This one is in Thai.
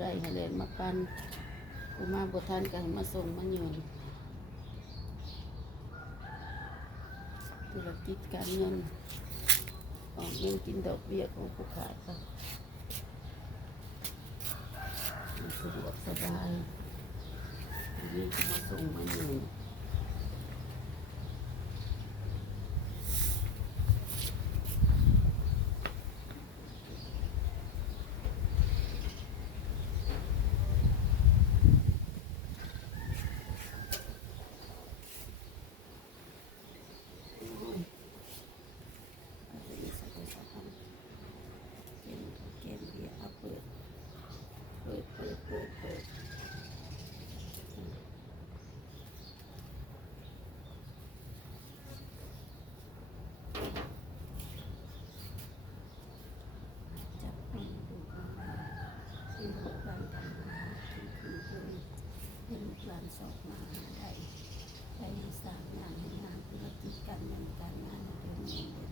ได้ให้แลนมาปันผู้มาบ่ทันก็ให้มาส่งมายืนธุรกิจการเงินออกเงินกินดอกเบี้ยของผู้ขายก็สะดวกสบายนี่ก็มาส่งมายืนสอบมาได้สร้างงานให้งานธุรกิจการเงินการงานเป็นเงิน